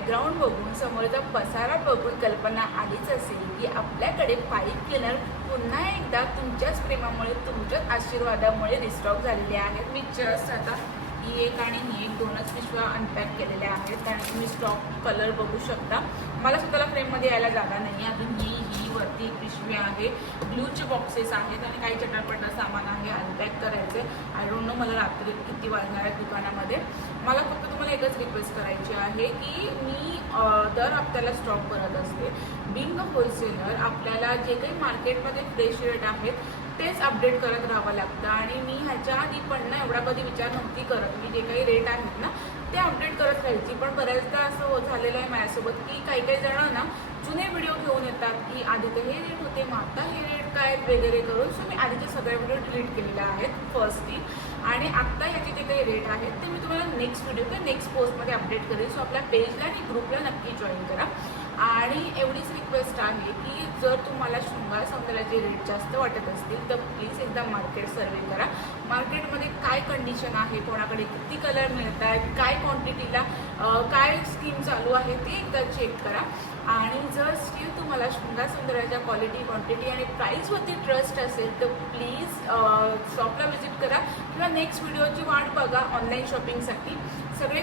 Background बघून समोरचा पसारा बघून कल्पना आलीच असेल की आपल्याकडे पाईप क्लीनर पुन्हा एकदा तुमच्याच प्रेमामुळे तुमच्याच आशीर्वादामुळे रिस्टॉक झालेले आहेत। मी जस्ट आता ही एक आणि ही एक दोनच पिशव्या अनपॅक केलेल्या आहेत आणि तुम्ही स्टॉक कलर बघू शकता। मला स्वतःला फ्रेममध्ये यायला जागा नाही। अजून ही वरती एक पिशवी आहे, ग्लूचे बॉक्सेस आहेत आणि काही चटरपटर सामान आहे अनपॅक करायचे। आय डोंट नो मला रात्री किती वाजणार आहे दुकानामध्ये। मला फक्त तुम्हाला एकच रिक्वेस्ट करायची आहे की मी दर हप्त्याला स्टॉक करत असते। बिंग होलसेलर आपल्याला जे काही मार्केटमध्ये फ्रेश रेट आहेत तेच अपडेट करत राहावं लागतं आणि मी ह्याच्या आधी पण ना एवढा कधी विचार नव्हती करत। मी जे काही रेट आहेत ना ते अपडेट करत राहायची, पण बऱ्याचदा असं झालेलं आहे माझ्यासोबत की काही जण ना जुने व्हिडिओ घेऊन येतात की आधी तर हे रेट होते मग आता हे रेट काय वगैरे करून। सो मी आधीचे सगळे व्हिडिओ डिलीट केलेले आहेत फर्स्टली, आणि आत्ता ह्याचे जे काही रेट आहेत ते मी तुम्हाला नेक्स्ट व्हिडिओ किंवा नेक्स्ट पोस्टमध्ये अपडेट करेन। सो आपल्या पेजला आणि ग्रुपला नक्की जॉईन करा। आणि एवढीच रिक्वेस्ट आहे की जर तुम्हाला शृंगार सौंदर्याचे रेट जास्त वाटत असतील तर प्लीज एकदा मार्केट सर्वे करा। मार्केटमध्ये काय कंडिशन आहे, कोणाकडे किती कलर मिळत आहेत, काय क्वांटिटीला काय स्कीम चालू आहे ते एकदा चेक करा। आणि जर स्टील तुम्हाला शृंगार सौंदर्याच्या क्वालिटी, क्वांटिटी आणि प्राईसवरती ट्रस्ट असेल तर प्लीज शॉपला व्हिजिट करा किंवा नेक्स्ट व्हिडिओची वाट बघा ऑनलाईन शॉपिंगसाठी। सगळे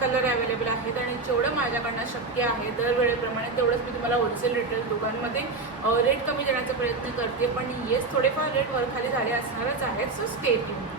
कलर अवेलेबल आहेत आणि जेवढं माझ्याकडनं शक्य आहे दरवेळेप्रमाणे तेवढंच मी तुम्हाला होलसेल रिटेल दुकानमध्ये रेट कमी देण्याचा प्रयत्न करते। पण येस थोडेफार रेट वरखाली झाले असणारच आहेत। So stay tune.